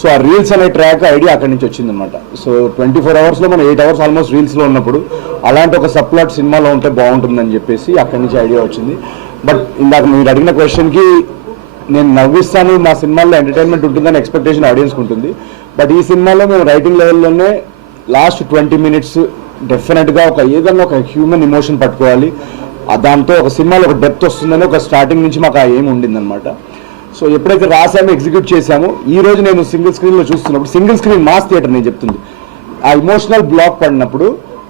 So ఆ reels అనే track idea అక్కడి నుంచి వచ్చిందనమాట. సో 24 అవర్స్లో మనం 8 అవర్స్ ఆల్మోస్ట్ రీల్స్లో ఉన్నప్పుడు అలాంటి ఒక సబ్ప్లాట్ సినిమాలో ఉంటే బాగుంటుందని చెప్పేసి అక్కడి నుంచి ఐడియా వచ్చింది. బట్ ఇందాక మీరు అడిగిన క్వశ్చన్కి నేను నవ్విస్తాను, మా సినిమాల్లో ఎంటర్టైన్మెంట్ ఉంటుందని ఎక్స్పెక్టేషన్ ఆడియన్స్కి ఉంటుంది. బట్ ఈ సినిమాలో మేము రైటింగ్ లెవెల్లోనే లాస్ట్ 20 మినిట్స్ డెఫినెట్గా ఏదన్నా ఒక హ్యూమన్ ఎమోషన్ పట్టుకోవాలి, దాంతో ఒక సినిమాలో ఒక డెప్త్ వస్తుందని ఒక స్టార్టింగ్ నుంచి మాకు ఆ ఏం ఉండిందనమాట. సో ఎప్పుడైతే రాసామో ఎగ్జిక్యూట్ చేసామో ఈ రోజు నేను సింగిల్ స్క్రీన్లో చూస్తున్నప్పుడు, సింగిల్ స్క్రీన్ మాస్ థియేటర్ నేను చెప్తుంది, ఆ ఇమోషనల్ బ్లాక్ పడినప్పుడు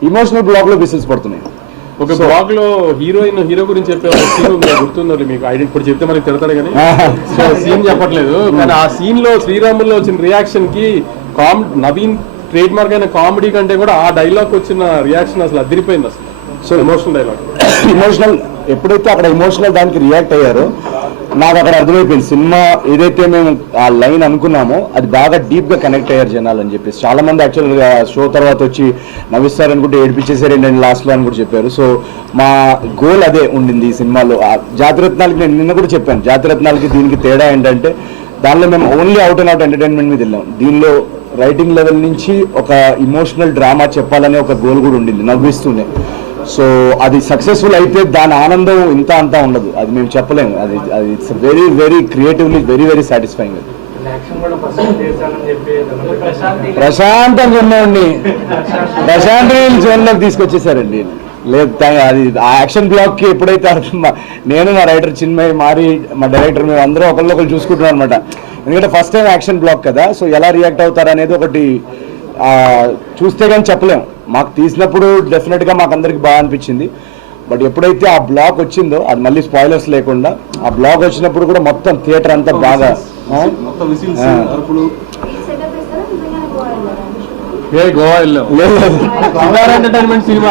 ఇమోషనల్ బ్లాక్లో విసిల్స్ పడుతున్నాయి. ఒక బ్లాగ్ లో హీరో గురించి చెప్పే సీన్ గుర్తుందండి మీకు? ఐడెంటి ఇప్పుడు చెప్తే మనకి తిడతాడు కానీ సీన్ చెప్పట్లేదు. కానీ ఆ సీన్ లో శ్రీరాముల్లో వచ్చిన రియాక్షన్ కి నవీన్ ట్రేడ్ మార్క్ అయిన కామెడీ కంటే కూడా ఆ డైలాగ్ వచ్చిన రియాక్షన్ అసలు అదిరిపోయింది. అసలు సో ఎమోషనల్ డైలాగ్, ఎమోషనల్ ఎప్పుడైతే అక్కడ ఎమోషనల్ దానికి రియాక్ట్ అయ్యారో నాకు అక్కడ అర్థమైపోయింది సినిమా ఏదైతే మేము ఆ లైన్ అనుకున్నామో అది బాగా డీప్గా కనెక్ట్ అయ్యారు జనాలు అని చెప్పేసి. చాలా మంది యాక్చువల్గా షో తర్వాత వచ్చి నవ్విస్తారు అనుకుంటే ఏడిపించేసారు ఏంటంటే లాస్ట్లో అని కూడా చెప్పారు. సో మా గోల్ అదే ఉండింది ఈ సినిమాలో. జాతిరత్నాలకి నేను నిన్న కూడా చెప్పాను, జాతిరత్నాలకి దీనికి తేడా ఏంటంటే దానిలో మేము only out and out entertainment మీద వెళ్ళాం. దీనిలో రైటింగ్ లెవెల్ నుంచి ఒక ఇమోషనల్ డ్రామా చెప్పాలనే ఒక గోల్ కూడా ఉండింది నవ్విస్తూనే. సో అది సక్సెస్ఫుల్ అయితే దాని ఆనందం ఇంత అంతా ఉండదు, అది మేము చెప్పలేము. అది it's very very creatively very very satisfying. ప్రశాంతంగా ఉన్నవాడిని ప్రశాంత్ జోన్లోకి తీసుకొచ్చేసారండి. లేదు అది ఆ యాక్షన్ బ్లాక్కి ఎప్పుడైతే నేను మా రైటర్ చిన్మయ్ మారి మా డైరెక్టర్ మేము అందరూ ఒకళ్ళు చూసుకుంటున్నాం అనమాట. ఎందుకంటే ఫస్ట్ టైం యాక్షన్ బ్లాక్ కదా, సో ఎలా రియాక్ట్ అవుతారు అనేది ఒకటి చూస్తే కానీ చెప్పలేము. మాకు తీసినప్పుడు డెఫినెట్గా మాకు అందరికి బాగా అనిపించింది. బట్ ఎప్పుడైతే ఆ బ్లాక్ వచ్చిందో అది మళ్ళీ స్పాయిలర్స్ లేకుండా ఆ బ్లాక్ వచ్చినప్పుడు కూడా మొత్తం థియేటర్ అంతా బాగా గోవా వెళ్ళాం. Entertainment cinema